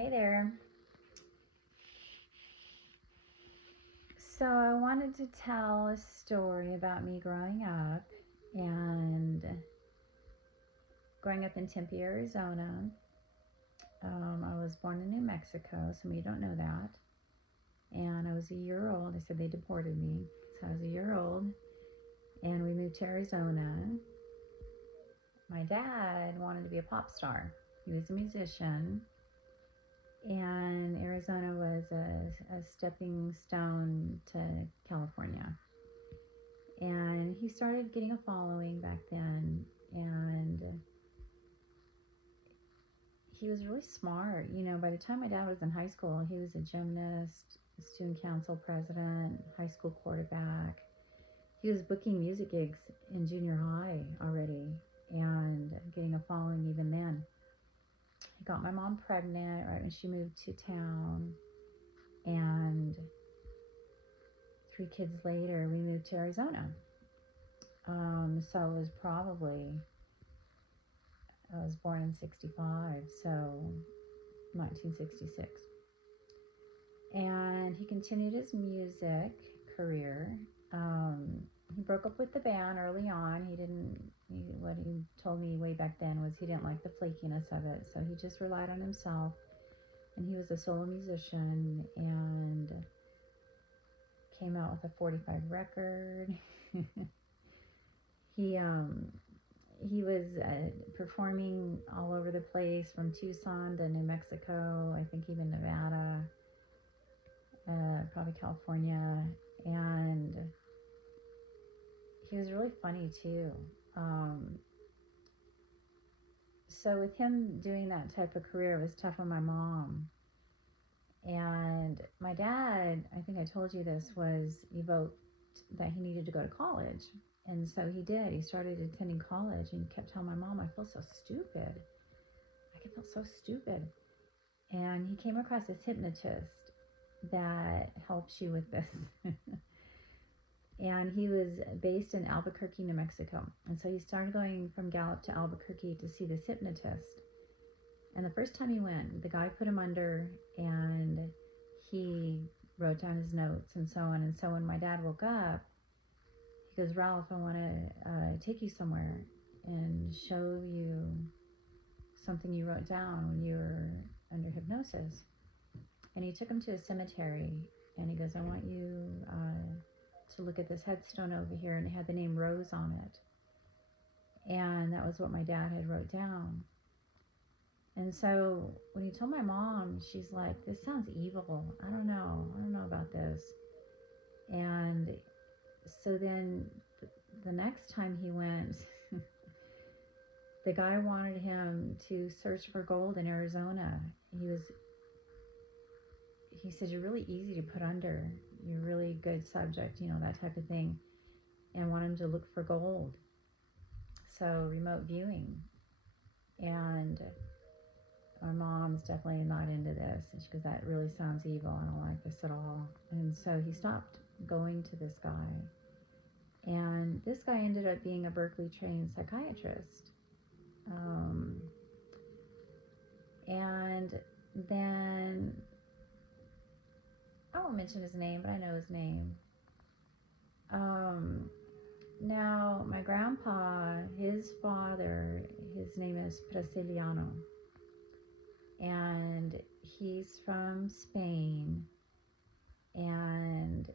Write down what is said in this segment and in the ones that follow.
Hey there. So I wanted to tell a story about me and growing up in Tempe, Arizona. I was born in New Mexico. Some of you don't know that. And I was a year old. They said they deported me. So I was a year old and we moved to Arizona. My dad wanted to be a pop star. He was a musician, and Arizona was a stepping stone to California. And he started getting a following back then, and he was really smart. By the time my dad was in high school, he was a gymnast, a student council president, high school quarterback. He was booking music gigs in junior high already and getting a following even then. He got my mom pregnant right when she moved to town, and 3 kids later we moved to Arizona. So it was I was born in 65, so 1966. And he continued his music career. He broke up with the band early on. What he told me way back then was he didn't like the flakiness of it, so he just relied on himself. And he was a solo musician and came out with a 45 record. He was performing all over the place, from Tucson to New Mexico, I think even Nevada, probably California. And he was really funny too. So with him doing that type of career, it was tough on my mom. And my dad, I think I told you this, was evoked that he needed to go to college. And so he did. He started attending college, and he kept telling my mom, I feel so stupid. I feel so stupid. And he came across this hypnotist that helps you with this. And he was based in Albuquerque, New Mexico. And so he started going from Gallup to Albuquerque to see this hypnotist. And the first time he went, the guy put him under, and he wrote down his notes and so on. And so when my dad woke up, he goes, Ralph, I want to take you somewhere and show you something you wrote down when you were under hypnosis. And he took him to a cemetery, and he goes, I want you to look at this headstone over here, and it had the name Rose on it. And that was what my dad had wrote down. And so when he told my mom, she's like, this sounds evil. I don't know about this. And so then the next time he went, the guy wanted him to search for gold in Arizona. He said, you're really easy to put under. You're a really good subject, that type of thing. And want him to look for gold. So remote viewing. And my mom's definitely not into this. And she goes, that really sounds evil. I don't like this at all. And so he stopped going to this guy. And this guy ended up being a Berkeley trained psychiatrist. And then, I won't mention his name, but I know his name. Now, my grandpa, his father, his name is Brasiliano. And he's from Spain and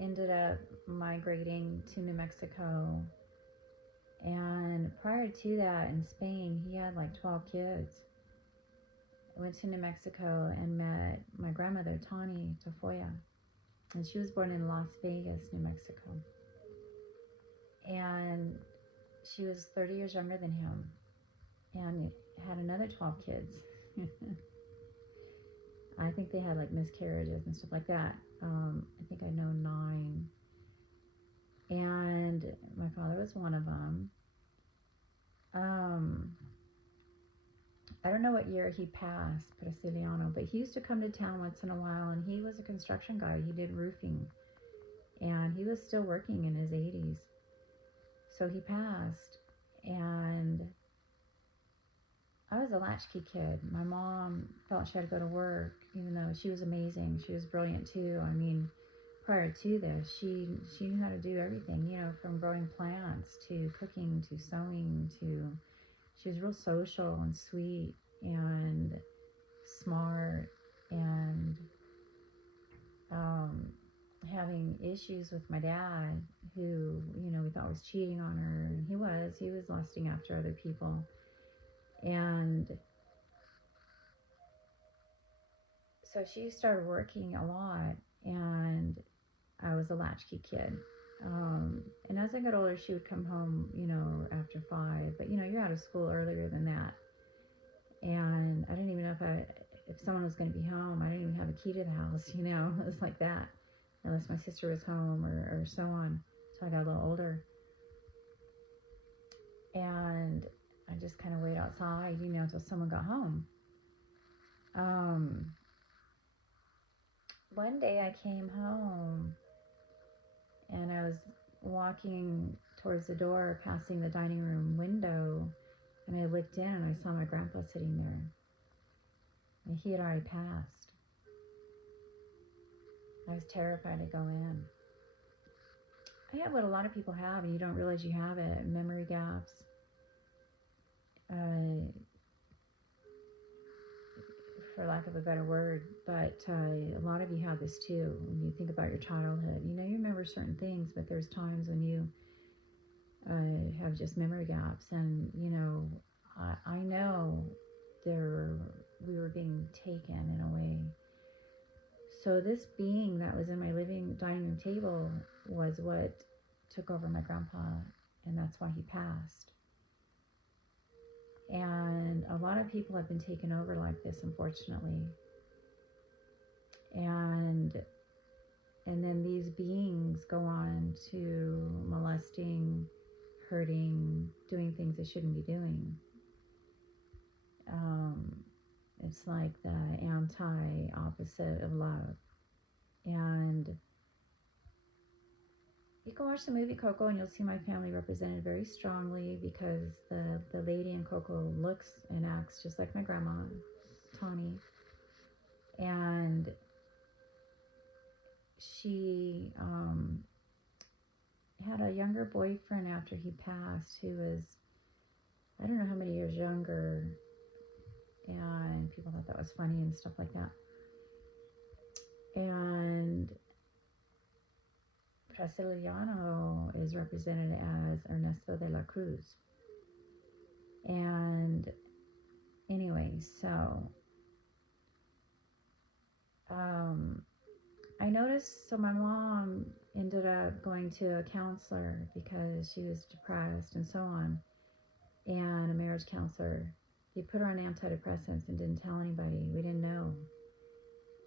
ended up migrating to New Mexico. And prior to that, in Spain, he had like 12 kids. I went to New Mexico and met my grandmother, Tani Tafoya. And she was born in Las Vegas, New Mexico. And she was 30 years younger than him and had another 12 kids. I think they had like miscarriages and stuff like that. I think I know 9. And my father was one of them. I don't know what year he passed, Brasiliano, but he used to come to town once in a while, and he was a construction guy. He did roofing, and he was still working in his 80s. So he passed, and I was a latchkey kid. My mom felt she had to go to work, even though she was amazing. She was brilliant too. I mean, prior to this, she knew how to do everything. You know, from growing plants to cooking to sewing to. She was real social and sweet and smart and um, having issues with my dad, who we thought was cheating on her, and he was lusting after other people, and so she started working a lot, and I was a latchkey kid. And as I got older, she would come home, after 5. But you're out of school earlier than that, and I didn't even know if someone was going to be home. I didn't even have a key to the house. It was like that, unless my sister was home or so on. So I got a little older, and I just kind of waited outside, until someone got home. One day I came home, and I was walking towards the door, passing the dining room window, and I looked in and I saw my grandpa sitting there. And he had already passed. I was terrified to go in. I had what a lot of people have, and you don't realize you have it: memory gaps. For lack of a better word, but a lot of you have this too. When you think about your childhood, you remember certain things, but there's times when you have just memory gaps, and I know we were being taken in a way. So this being that was in my dining room table was what took over my grandpa, and that's why he passed. And a lot of people have been taken over like this, unfortunately. And then these beings go on to molesting, hurting, doing things they shouldn't be doing. It's like the anti-opposite of love. And you can watch the movie Coco, and you'll see my family represented very strongly, because the lady in Coco looks and acts just like my grandma, Tawny. And she had a younger boyfriend after he passed, who was, I don't know how many years younger, and people thought that was funny and stuff like that. And Brasiliano is represented as Ernesto de la Cruz. And anyway, so I noticed, so my mom ended up going to a counselor because she was depressed and so on, and a marriage counselor. He put her on antidepressants and didn't tell anybody. We didn't know.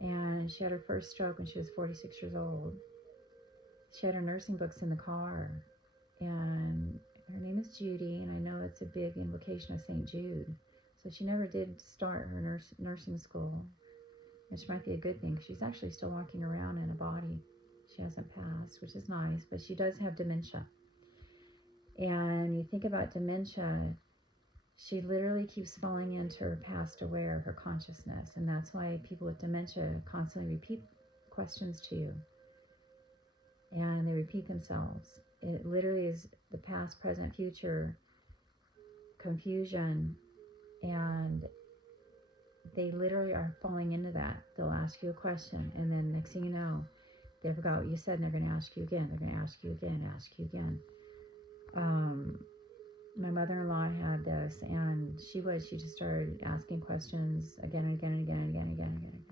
And she had her first stroke when she was 46 years old. She had her nursing books in the car, and her name is Judy, and I know it's a big invocation of St. Jude. So she never did start her nursing school, which might be a good thing. She's actually still walking around in a body. She hasn't passed, which is nice, but she does have dementia. And you think about dementia, she literally keeps falling into her past aware, her consciousness, and that's why people with dementia constantly repeat questions to you. And they repeat themselves. It literally is the past, present, future confusion, and they literally are falling into that. They'll ask you a question, and then next thing you know, they forgot what you said, and they're going to ask you again. They're going to ask you again, ask you again. My mother-in-law had this, and she just started asking questions again and again and again and again and again and again.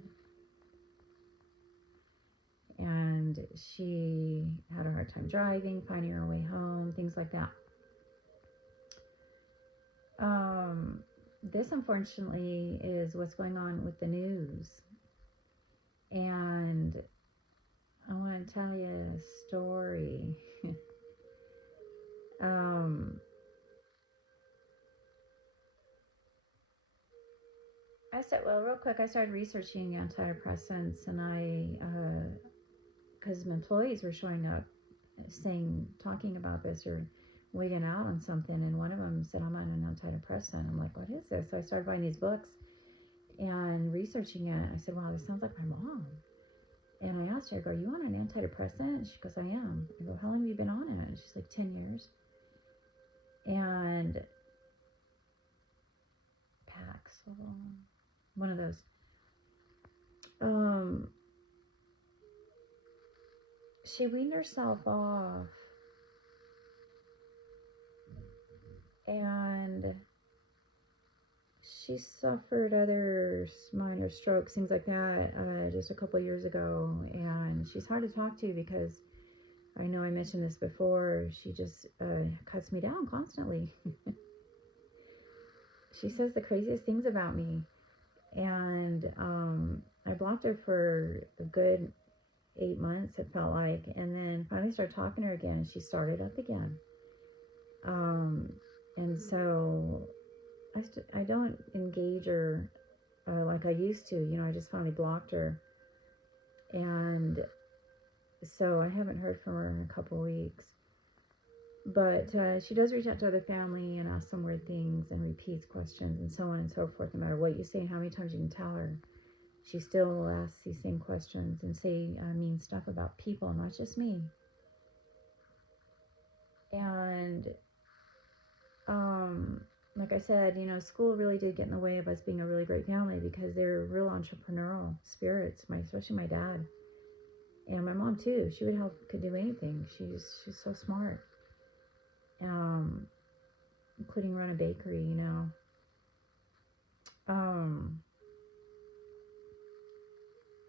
And she had a hard time driving, finding her way home, things like that. This, unfortunately, is what's going on with the news. And I want to tell you a story. Real quick, I started researching antidepressants, and because employees were showing up, talking about this, or wigging out on something, and one of them said, I'm on an antidepressant. I'm like, what is this? So I started buying these books and researching it. I said, wow, this sounds like my mom. And I asked her, I go, are you on an antidepressant? She goes, I am. I go, how long have you been on it? And she's like, 10 years. And Paxil, one of those. She weaned herself off, and she suffered other minor strokes, things like that, just a couple of years ago. And she's hard to talk to because I know I mentioned this before. She just cuts me down constantly. She says the craziest things about me. And I blocked her for a good 8 months, it felt like. And then finally started talking to her again, and she started up again. And so I don't engage her like I used to. You know, I just finally blocked her. And so I haven't heard from her in a couple weeks. But she does reach out to other family and ask some weird things and repeats questions and so on and so forth. No matter what you say and how many times you can tell her, she still will ask these same questions and say mean stuff about people, not just me. And like I said, you know, school really did get in the way of us being a really great family because they're real entrepreneurial spirits, especially my dad. And my mom too. She could do anything. She's so smart. Including run a bakery, you know.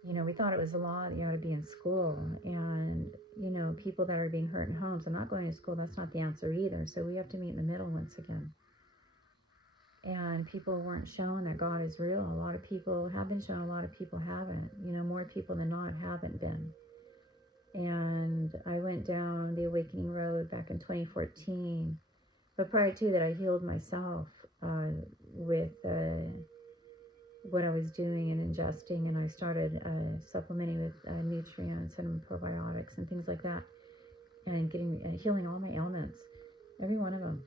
You know, we thought it was a lot, you know, to be in school. And, you know, people that are being hurt in homes, I'm not going to school, that's not the answer either. So we have to meet in the middle once again. And people weren't shown that God is real. A lot of people have been shown, a lot of people haven't. You know, more people than not haven't been. And I went down the awakening road back in 2014. But prior to that, I healed myself with what I was doing and ingesting, and I started supplementing with nutrients and probiotics and things like that, and healing all my ailments, every one of them.